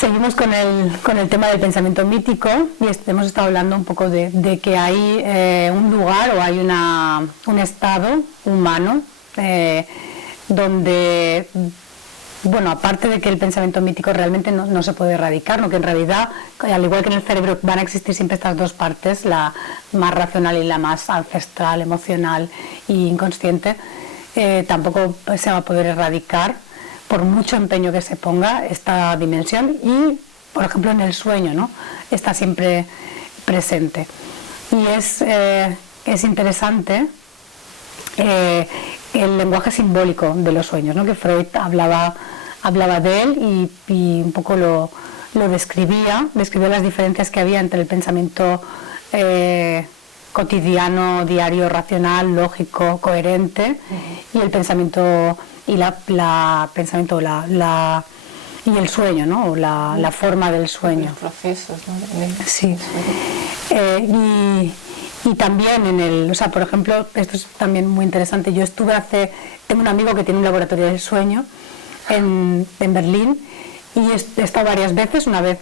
Seguimos con el tema del pensamiento mítico y hemos estado hablando un poco de que hay un lugar o hay un estado humano donde, bueno, aparte de que el pensamiento mítico realmente no se puede erradicar, ¿no? Que en realidad, al igual que en el cerebro, van a existir siempre estas dos partes, la más racional y la más ancestral, emocional e inconsciente, tampoco se va a poder erradicar por mucho empeño que se ponga esta dimensión y, por ejemplo, en el sueño, ¿no? Está siempre presente. Y es interesante el lenguaje simbólico de los sueños, ¿no? Que Freud hablaba de él y un poco lo describía las diferencias que había entre el pensamiento cotidiano, diario, racional, lógico, coherente, y el pensamiento y y el sueño, ¿no? O la forma del sueño. Los procesos, ¿no? Sí. Y también por ejemplo, esto es también muy interesante. Tengo un amigo que tiene un laboratorio del sueño en Berlín y he estado varias veces. Una vez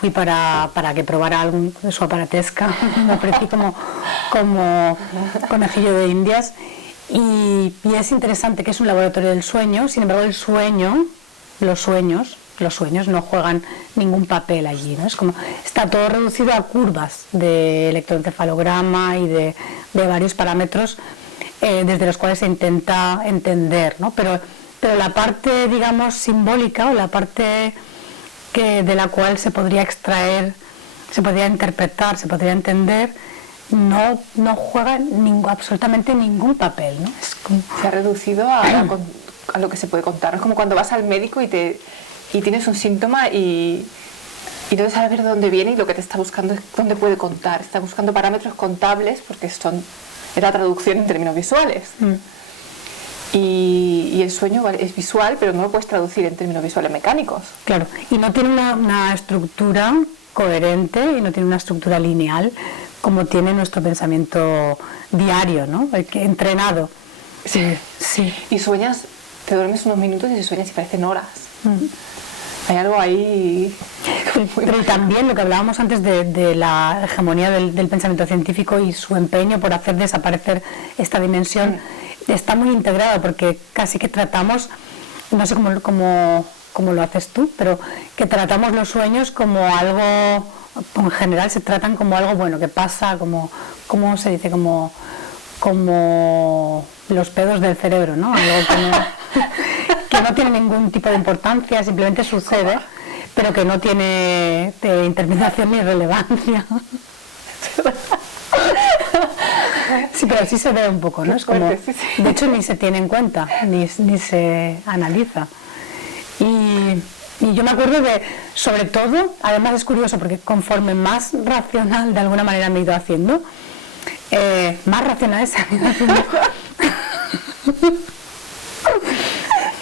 fui para que probara algo de su aparatesca, me ofrecí como conejillo de Indias. Y es interesante que es un laboratorio del sueño. Sin embargo, los sueños no juegan ningún papel allí, ¿no? Está todo reducido a curvas de electroencefalograma y de varios parámetros desde los cuales se intenta entender, ¿no? Pero la parte, digamos, simbólica, o la parte de la cual se podría extraer, se podría interpretar, se podría entender, no juega absolutamente ningún papel, ¿no? Se ha reducido a lo que se puede contar. Es como cuando vas al médico y tienes un síntoma y no sabes ver de dónde viene, y lo que te está buscando es dónde puede contar. Está buscando parámetros contables porque es la traducción en términos visuales. Y el sueño es visual, pero no lo puedes traducir en términos visuales mecánicos. Claro, y no tiene una estructura coherente y no tiene una estructura lineal como tiene nuestro pensamiento diario, ¿no? Entrenado. Sí. Y sueñas, te duermes unos minutos y sueñas y parecen horas. Hay algo ahí. Pero también lo que hablábamos antes de la hegemonía del pensamiento científico y su empeño por hacer desaparecer esta dimensión está muy integrado, porque casi que tratamos, no sé cómo lo haces tú, pero que tratamos los sueños como algo, en general se tratan como algo bueno que pasa, como se dice, como los pedos del cerebro, ¿no? Algo que no tiene ningún tipo de importancia, simplemente sucede, pero que no tiene interpretación ni relevancia. Sí, pero sí se ve un poco, ¿no? Es como, de hecho, ni se tiene en cuenta, ni se analiza. Y yo me acuerdo sobre todo, además es curioso porque conforme más racional de alguna manera me he ido haciendo, más racionales se han ido haciendo.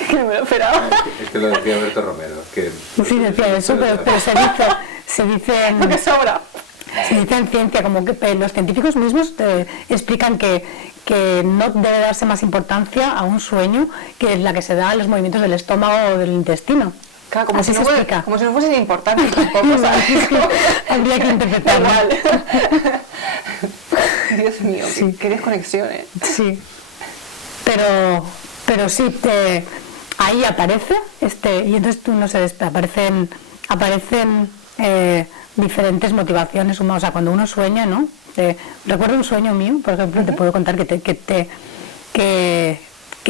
Que no me lo esperaba. Es que lo decía Alberto Romero. Sí, decía eso, pero se dice Lo que sobra. Se dice en ciencia, como que los científicos mismos explican que no debe darse más importancia a un sueño que la que se da a los movimientos del estómago o del intestino. Claro, como si no fuesen importantes tampoco, ¿sabes? Habría que interpretarlo. Dios mío, sí. Qué desconexión, ¿eh? Sí, pero sí, ahí aparece, y entonces tú no sé, aparecen diferentes motivaciones humanas. O sea, cuando uno sueña, ¿no? Recuerdo un sueño mío, por ejemplo, te puedo contar que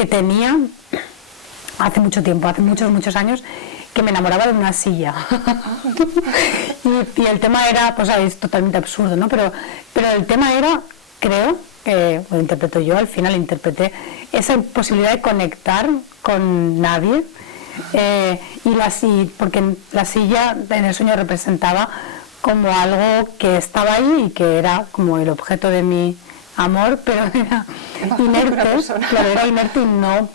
tenía hace mucho tiempo, hace muchos años, que me enamoraba de una silla. y el tema era, pues es totalmente absurdo, ¿no? Pero el tema era, creo, lo interpreto yo, al final interpreté esa posibilidad de conectar con nadie, porque la silla en el sueño representaba como algo que estaba ahí y que era como el objeto de mi amor, pero era inerte, claro, era inerte y no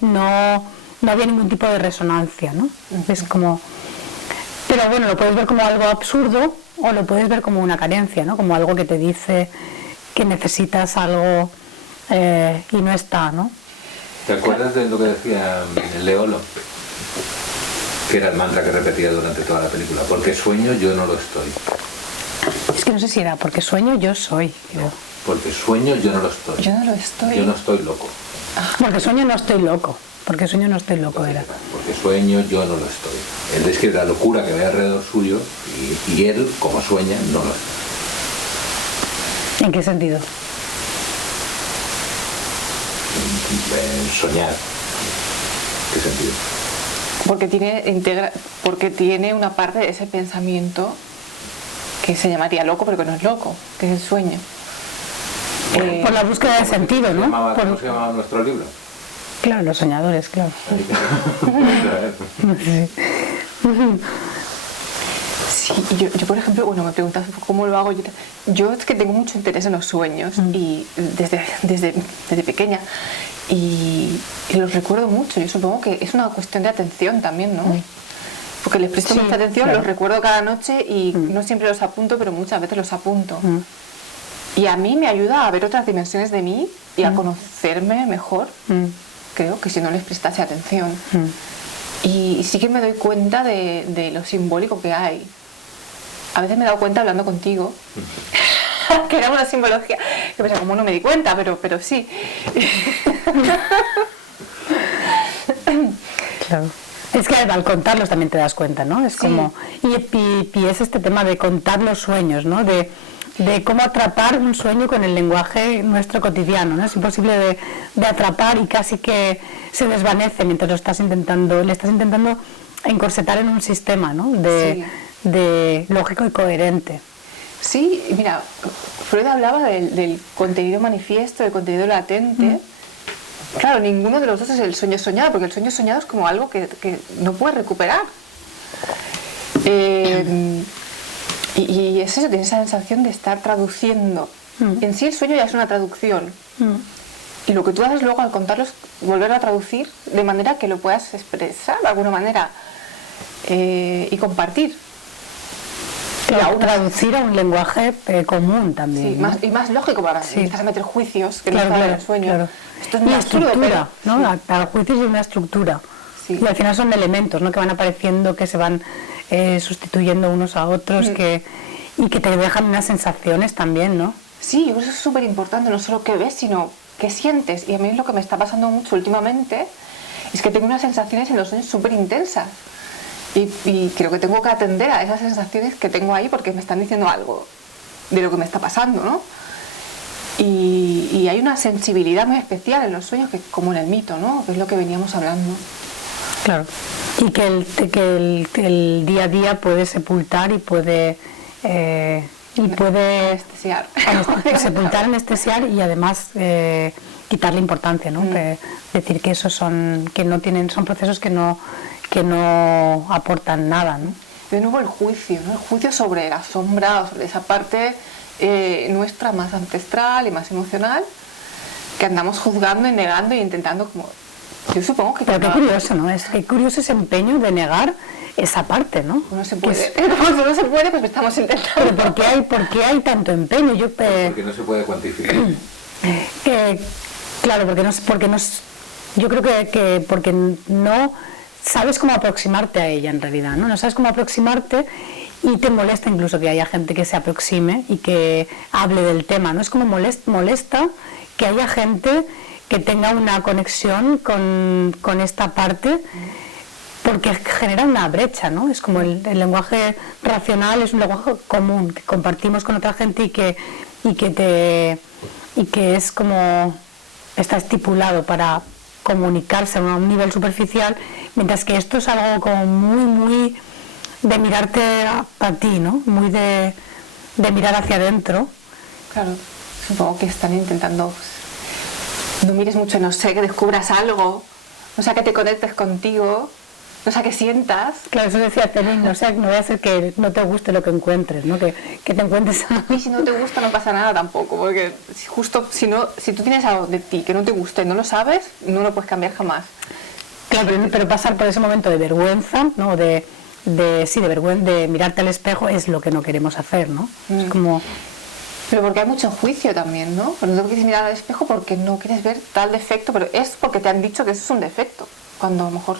había ningún tipo de resonancia, ¿no? Es como, pero bueno, lo puedes ver como algo absurdo o lo puedes ver como una carencia, ¿no? Como algo que te dice que necesitas algo y no está, ¿no? ¿Te acuerdas de lo que decía Leolo? que era el mantra que repetía durante toda la película. Porque sueño, yo no lo estoy. Es que no sé si era porque sueño, yo soy. Creo. Porque sueño, yo no lo estoy. Yo no lo estoy. Yo no estoy loco. Porque sueño, no estoy loco. Porque sueño, no estoy loco, era. Porque sueño, yo no lo estoy. Él describe la locura que ve alrededor suyo y él, como sueña, no lo está. ¿En qué sentido? Soñar. ¿Qué sentido? Porque tiene una parte de ese pensamiento que se llamaría loco, pero que no es loco, que es el sueño. Por la búsqueda de sentido, ¿no? ¿Cómo se llamaba nuestro libro? Claro, los soñadores, claro. Sí, yo por ejemplo, bueno, me preguntas cómo lo hago. Yo es que tengo mucho interés en los sueños y desde pequeña y los recuerdo mucho. Yo supongo que es una cuestión de atención también, ¿no? Porque les presto mucha atención, claro. Los recuerdo cada noche y no siempre los apunto, pero muchas veces los apunto. Y a mí me ayuda a ver otras dimensiones de mí y a conocerme mejor, creo, que si no les prestase atención. Y sí que me doy cuenta de lo simbólico que hay. A veces me he dado cuenta hablando contigo, que era una simbología, que pensaba, como no me di cuenta, pero sí. Claro. Es que al contarlos también te das cuenta, ¿no? Es como... Y es este tema de contar los sueños, ¿no? De cómo atrapar un sueño con el lenguaje nuestro cotidiano, ¿no? Es imposible de atrapar y casi que se desvanece mientras le estás intentando encorsetar en un sistema, ¿no? De lógico y coherente. Sí, mira, Freud hablaba del contenido manifiesto, del contenido latente. Claro, ninguno de los dos es el sueño soñado, porque el sueño soñado es como algo que no puedes recuperar. Y es eso, tienes esa sensación de estar traduciendo. En sí el sueño ya es una traducción. Y lo que tú haces luego al contarlo es volver a traducir de manera que lo puedas expresar de alguna manera y compartir. Claro, traducir a un lenguaje común también. Sí, ¿no? más lógico para empiezas a meter juicios que claro, no están en el sueño. Claro. Esto es una absurdo, estructura, pero, ¿no? Para juicios y una estructura. Sí. Y al final son elementos, ¿no? Que van apareciendo, que se van sustituyendo unos a otros, y que te dejan unas sensaciones también, ¿no? Sí, yo creo que eso es súper importante, no solo qué ves, sino qué sientes. Y a mí lo que me está pasando mucho últimamente es que tengo unas sensaciones en los sueños súper intensas. Y creo que tengo que atender a esas sensaciones que tengo ahí porque me están diciendo algo de lo que me está pasando, ¿no? Y hay una sensibilidad muy especial en los sueños, que como en el mito, ¿no? Que es lo que veníamos hablando. Claro. Y que el día a día puede sepultar y puede anestesiar. Sepultar, anestesiar y además quitarle importancia, ¿no? Decir que esos son procesos que no aportan nada, ¿no? De nuevo el juicio, ¿no? El juicio sobre la sombra, sobre esa parte nuestra más ancestral y más emocional, que andamos juzgando y negando y intentando como... Yo supongo que... Pero qué curioso, ¿no? Es que curioso ese empeño de negar esa parte, ¿no? No se puede. Cuando no se puede, pues estamos intentando. Pero ¿por qué hay tanto empeño? Porque no se puede cuantificar. Claro, yo creo que porque no sabes cómo aproximarte a ella en realidad, ¿no? No sabes cómo aproximarte y te molesta incluso que haya gente que se aproxime y que hable del tema, ¿no? Es como molesta que haya gente que tenga una conexión con esta parte, porque genera una brecha, ¿no? Es como el lenguaje racional es un lenguaje común que compartimos con otra gente y que es como está estipulado para comunicarse a un nivel superficial, mientras que esto es algo como muy de mirarte a ti, ¿no? Muy de mirar hacia adentro. Claro, supongo que están intentando, no mires mucho, no sé, que descubras algo, no sé, que te conectes contigo, no sé, que sientas. Claro, eso decía Tenin, no voy a hacer que no te guste lo que encuentres, ¿no? Que te encuentres... Y si no te gusta no pasa nada tampoco, porque justo si tú tienes algo de ti que no te gusta y no lo sabes, no lo puedes cambiar jamás. Claro, pero pasar por ese momento de vergüenza, ¿no? De mirarte al espejo es lo que no queremos hacer, ¿no? Es como... Pero porque hay mucho juicio también, ¿no? Pero no te quieres mirar al espejo porque no quieres ver tal defecto, pero es porque te han dicho que eso es un defecto. Cuando a lo mejor,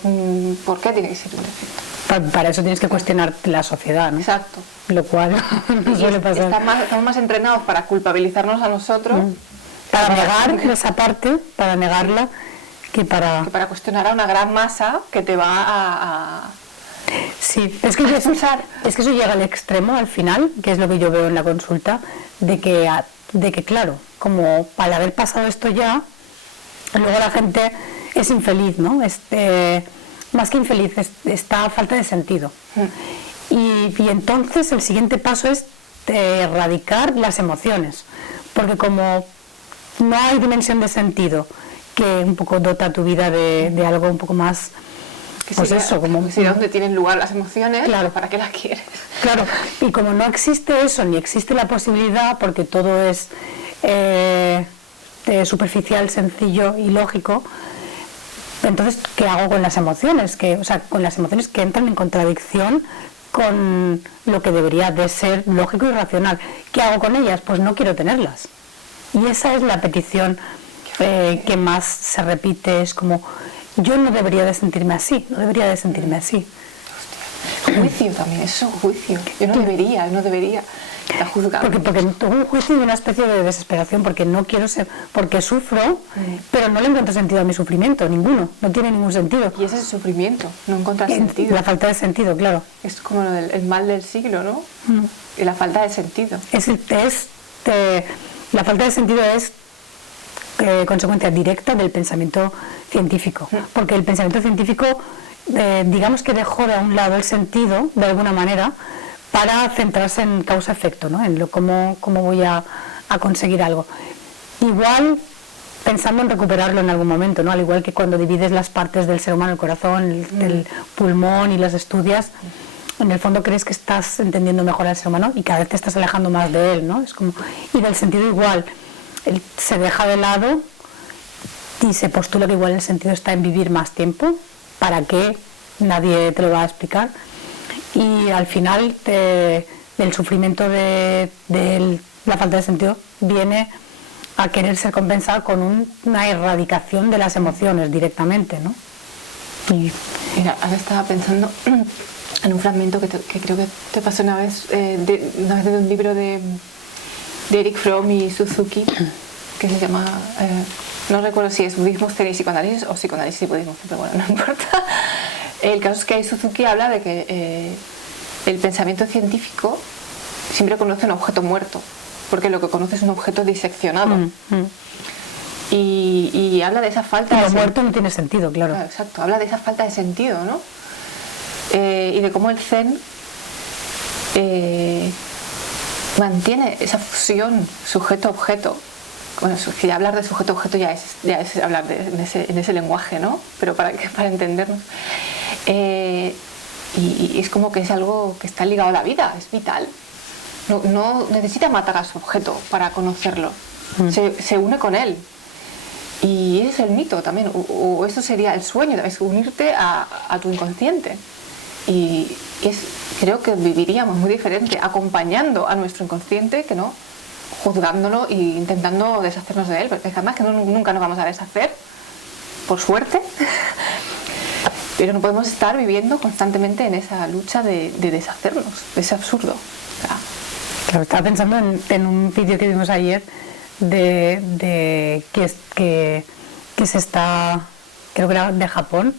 ¿por qué tiene que ser un defecto? Para eso tienes que cuestionar la sociedad, ¿no? Exacto. Lo cual no suele pasar. Estamos más entrenados para culpabilizarnos a nosotros. Para negar esa parte, para negarla, que para cuestionar a una gran masa que te va a sí, es que eso llega al extremo al final, que es lo que yo veo en la consulta, de que claro, como al haber pasado esto ya, luego la gente es infeliz, ¿no? Más que infeliz, está a falta de sentido. Y entonces el siguiente paso es erradicar las emociones, porque como no hay dimensión de sentido que un poco dota tu vida de algo un poco más, pues eso, como si donde tienen lugar las emociones, claro, ¿para qué las quieres? Claro, y como no existe eso, ni existe la posibilidad, porque todo es superficial, sencillo y lógico, entonces, ¿qué hago con las emociones? Con las emociones que entran en contradicción con lo que debería de ser lógico y racional. ¿Qué hago con ellas? Pues no quiero tenerlas. Y esa es la petición que más se repite, es como, yo no debería de sentirme así, no debería de sentirme así. Juicio también, eso es juicio. Yo no debería. Está juzgando. Porque tengo un juicio y una especie de desesperación, porque no quiero ser, porque sufro, pero no le encuentro sentido a mi sufrimiento, ninguno, no tiene ningún sentido. Y ese es el sufrimiento, no encontrar sentido. La falta de sentido, claro. Es como el mal del siglo, ¿no? Y la falta de sentido. La falta de sentido es consecuencia directa del pensamiento científico, porque el pensamiento científico, digamos que dejó de un lado el sentido, de alguna manera, para centrarse en causa-efecto, ¿no? En cómo voy a conseguir algo. Igual pensando en recuperarlo en algún momento, ¿no? Al igual que cuando divides las partes del ser humano, el corazón, el pulmón y las estudias, en el fondo crees que estás entendiendo mejor al ser humano y cada vez te estás alejando más de él, ¿no? Es como, y del sentido igual, se deja de lado y se postula que igual el sentido está en vivir más tiempo. ¿Para qué? Nadie te lo va a explicar. Y al final del sufrimiento de la falta de sentido viene a querer ser compensado con una erradicación de las emociones directamente, ¿no? Mira, ahora estaba pensando en un fragmento que creo que te pasó una vez de un libro de Eric Fromm y Suzuki, que se llama, no recuerdo si es budismo, y psicoanálisis o psicoanálisis y budismo, pero bueno, no importa. El caso es que Suzuki habla de que el pensamiento científico siempre conoce un objeto muerto, porque lo que conoce es un objeto diseccionado. Y habla de esa falta de sentido. Muerto no tiene sentido, claro. Exacto, habla de esa falta de sentido, ¿no? Y de cómo el Zen mantiene esa fusión sujeto-objeto. Bueno, si hablar de sujeto-objeto ya es hablar en ese lenguaje, ¿no? Pero para entendernos. Y es como que es algo que está ligado a la vida, es vital. No necesita matar a su objeto para conocerlo. Se une con él. Y ese es el mito también, o eso sería el sueño, es unirte a tu inconsciente. Y creo que viviríamos muy diferente acompañando a nuestro inconsciente que no juzgándolo e intentando deshacernos de él, porque además que nunca nos vamos a deshacer, por suerte, pero no podemos estar viviendo constantemente en esa lucha de deshacernos. Es absurdo. Claro, estaba pensando en un vídeo que vimos ayer de que se está, creo que era de Japón,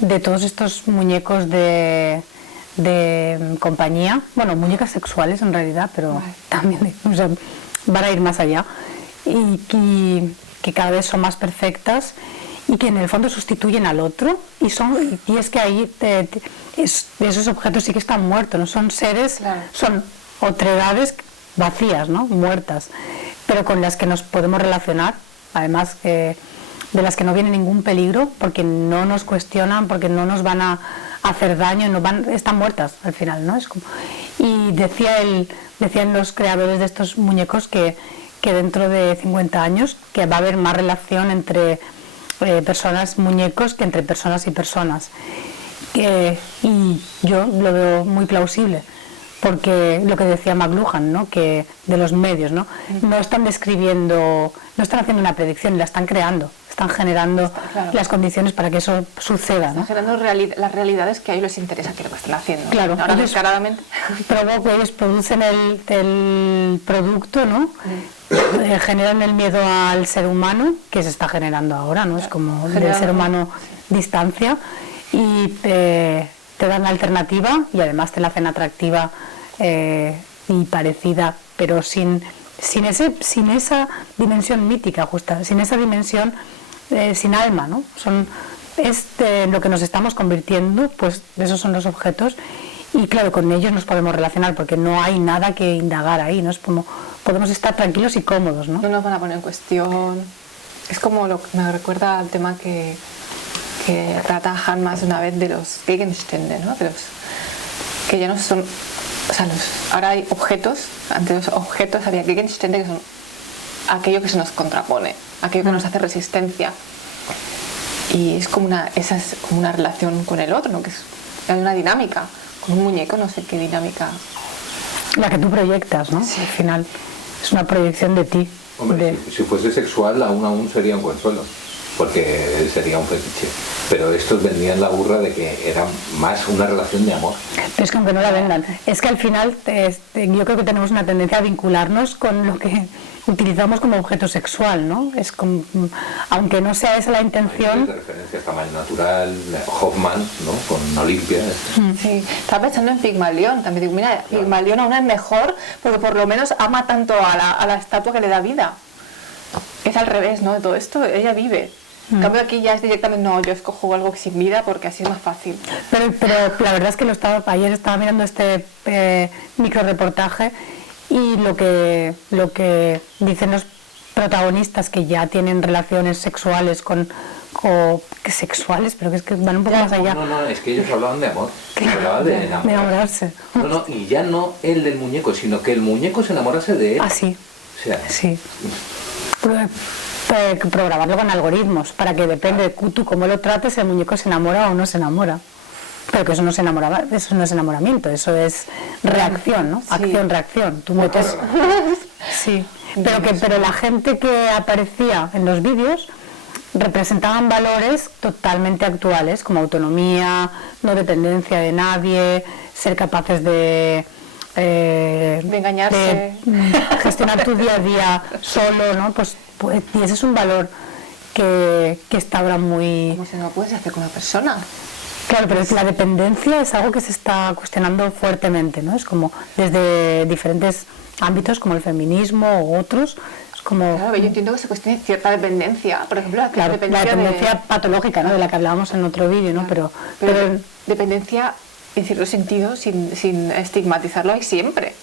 de todos estos muñecos de compañía, bueno, muñecas sexuales en realidad, pero también, o sea, van a ir más allá, y que cada vez son más perfectas y que en el fondo sustituyen al otro, y es que ahí esos objetos sí que están muertos, no son seres, claro, son otredades vacías, ¿no? Muertas, pero con las que nos podemos relacionar, además de las que no viene ningún peligro, porque no nos cuestionan, porque no nos van a hacer daño, están muertas al final, ¿no? Es como, y decían los creadores de estos muñecos que dentro de 50 años que va a haber más relación entre personas, muñecos, que entre personas y personas. Y yo lo veo muy plausible, porque lo que decía McLuhan, ¿no? Que de los medios, ¿no? No están describiendo, no están haciendo una predicción, la están creando, están generando Claro. las condiciones para que eso suceda, ¿no? Están generando las realidades que a ellos les interesa que lo están haciendo. Claro, Ahora ellos- descaradamente. Ellos producen el producto, ¿no? Generan el miedo al ser humano, que se está generando ahora, ¿no? Es como del ser humano distancia, y te dan la alternativa y además te la hacen atractiva y parecida, pero sin esa dimensión mítica justa, sin esa dimensión sin alma, ¿no? Es de lo que nos estamos convirtiendo, pues esos son los objetos, y claro, con ellos nos podemos relacionar porque no hay nada que indagar ahí, ¿no? Es como podemos estar tranquilos y cómodos, ¿no? No nos van a poner en cuestión. Es como me recuerda al tema que trata Han más de una vez de los Gegenstände, ¿no? De los que ya no son, o sea, ahora hay objetos, antes los objetos había Gegenstände, que son aquello que se nos contrapone, aquello que nos hace resistencia, y es como esa es como una relación con el otro, ¿no? Que hay una dinámica, con un muñeco no sé qué dinámica. La que tú proyectas, ¿no? Sí. Al final es una proyección de ti. Hombre, si fuese sexual, aún sería un consuelo, porque sería un fetiche. Pero estos vendían la burra de que era más una relación de amor. Pero es que aunque no la vendan, es que al final yo creo que tenemos una tendencia a vincularnos con lo que utilizamos como objeto sexual, ¿no? Es como, aunque no sea esa la Hay intención. de referencia a Tamaño Natural, Hoffman, ¿no? Con Olimpia. Sí, estaba pensando en Pigmalión, también digo, mira, Pigmalión aún es mejor porque por lo menos ama tanto a la estatua que le da vida. Es al revés, ¿no? De todo esto, ella vive. En cambio aquí ya es directamente, no, yo escojo algo sin vida porque así es más fácil. Pero la verdad es que ayer estaba mirando este micro reportaje, y lo que dicen los protagonistas que ya tienen relaciones sexuales sexuales, pero que es que van un poco más allá. No, es que ellos hablaban de amor. Hablaban de De enamorarse. No, y ya no él del muñeco, sino que el muñeco se enamorase de él. Ah, sí. O sea, Sí. Programarlo con algoritmos para que depende de tú cómo lo trates, el muñeco se enamora o no se enamora. Pero que eso no es enamoramiento, eso es reacción, ¿no? Sí. Acción-reacción. Tú metes. Sí. Pero la gente que aparecía en los vídeos representaban valores totalmente actuales, como autonomía, no dependencia de nadie, ser capaces de engañarse, de gestionar tu día a día solo, ¿no? Pues, y ese es un valor que está ahora muy... como si no lo puedes hacer con una persona. Claro, pero la dependencia es algo que se está cuestionando fuertemente, ¿no? Es como desde diferentes ámbitos como el feminismo u otros, es como... Claro, yo entiendo que se cuestione cierta dependencia, por ejemplo, la Claro, la dependencia patológica, ¿no? De la que hablábamos en otro vídeo, ¿no? Pero dependencia en cierto sentido, sin estigmatizarlo, hay siempre.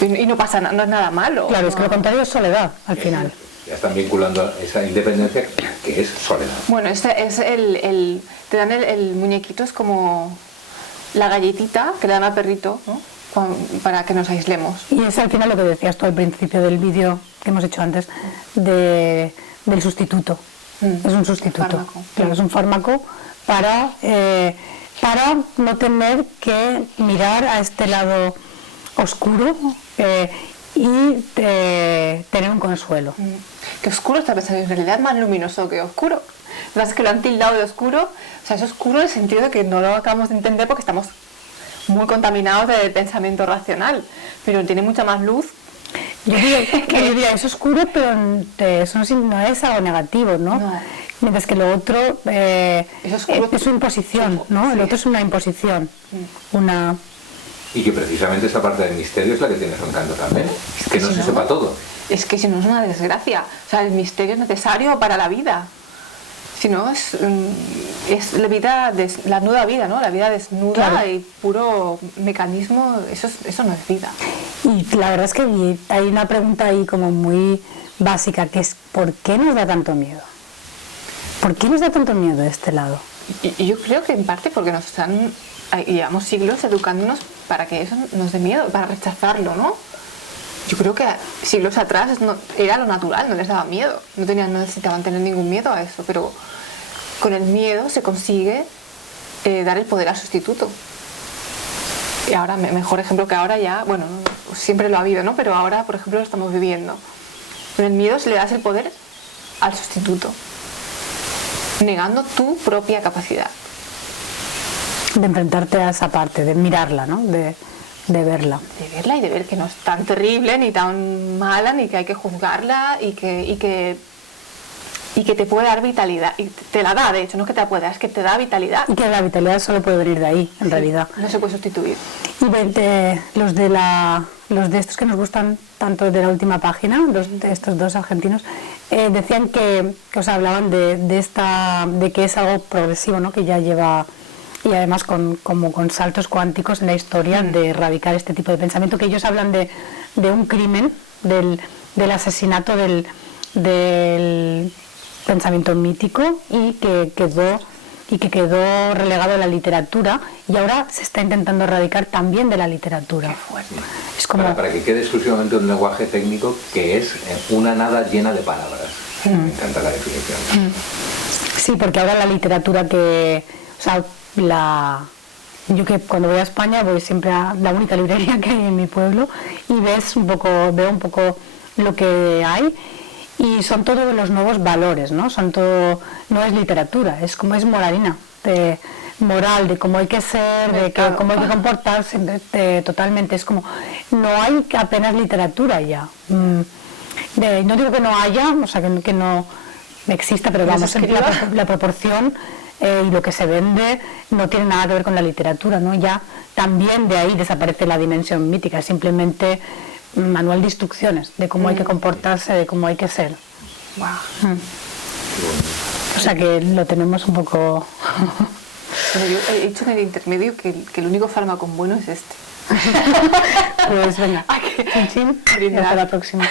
Y no pasa nada, no es nada malo. Claro, ¿no? es que lo contrario es soledad, al final. ya están vinculando esa independencia que es soledad. Bueno, este es te dan el muñequito, es como la galletita que le dan al perrito, ¿no? Para que nos aislemos. Y es al final lo que decías tú al principio del vídeo que hemos hecho antes, del sustituto. Es un sustituto. Fármaco. Claro, es un fármaco para no tener que mirar a este lado oscuro y tener un consuelo. Que oscuro está pensando, en realidad es más luminoso que oscuro. Lo que pasa es que lo han tildado de oscuro, o sea, es oscuro en el sentido de que no lo acabamos de entender porque estamos muy contaminados del pensamiento racional, pero tiene mucha más luz. Yo diría, es oscuro, pero eso no es algo negativo, ¿no? No. Mientras que lo otro oscuro, es una imposición, ¿no? sí. El otro es una imposición, una... Y que precisamente esa parte del misterio es la que tiene su encanto también, que no si se no, sepa todo. Es que si no es una desgracia, o sea, el misterio es necesario para la vida. Si no, es la vida, la nuda vida, ¿no? La vida desnuda, Claro. y puro mecanismo, eso no es vida. Y la verdad es que hay una pregunta ahí como muy básica, que es ¿por qué nos da tanto miedo? ¿Por qué nos da tanto miedo de este lado? Y yo creo que en parte porque llevamos siglos educándonos para que eso nos dé miedo, para rechazarlo, ¿no? Yo creo que siglos atrás era lo natural, no les daba miedo, no necesitaban tener ningún miedo a eso, pero con el miedo se consigue dar el poder al sustituto. Y ahora, mejor ejemplo que ahora ya, bueno, siempre lo ha habido, ¿no? Pero ahora, por ejemplo, lo estamos viviendo. Con el miedo le das el poder al sustituto, negando tu propia capacidad. De enfrentarte a esa parte, de mirarla, ¿no? De verla. De verla y de ver que no es tan terrible, ni tan mala, ni que hay que juzgarla y que te puede dar vitalidad. Y te la da, de hecho, no es que te la pueda, es que te da vitalidad. Y que la vitalidad solo puede venir de ahí, en realidad. No se puede sustituir. Y los de estos que nos gustan tanto de la última página, de estos dos argentinos, decían que os hablaban de que es algo progresivo, ¿no? Que ya lleva, y además como con saltos cuánticos en la historia de erradicar este tipo de pensamiento, que ellos hablan de un crimen, del asesinato del pensamiento mítico y que quedó relegado a la literatura, y ahora se está intentando erradicar también de la literatura. Qué fuerte. Es como para que quede exclusivamente un lenguaje técnico que es una nada llena de palabras. Me encanta la definición. Sí, porque ahora la literatura yo que cuando voy a España voy siempre a la única librería que hay en mi pueblo y veo un poco lo que hay. Y son todos los nuevos valores, ¿no? No es literatura, es como es moralina, de moral, de cómo hay que ser, de cómo hay que comportarse, totalmente. Es como, no hay apenas literatura ya. No digo que no haya, o sea, que no exista, pero vamos, la proporción y lo que se vende no tiene nada que ver con la literatura, ¿no? Ya también de ahí desaparece la dimensión mítica, simplemente manual de instrucciones de cómo hay que comportarse, de cómo hay que ser. Wow. O sea que lo tenemos un poco... Bueno, yo he dicho en el intermedio que el único fármaco bueno es este. Pues venga, Hay que hasta la próxima.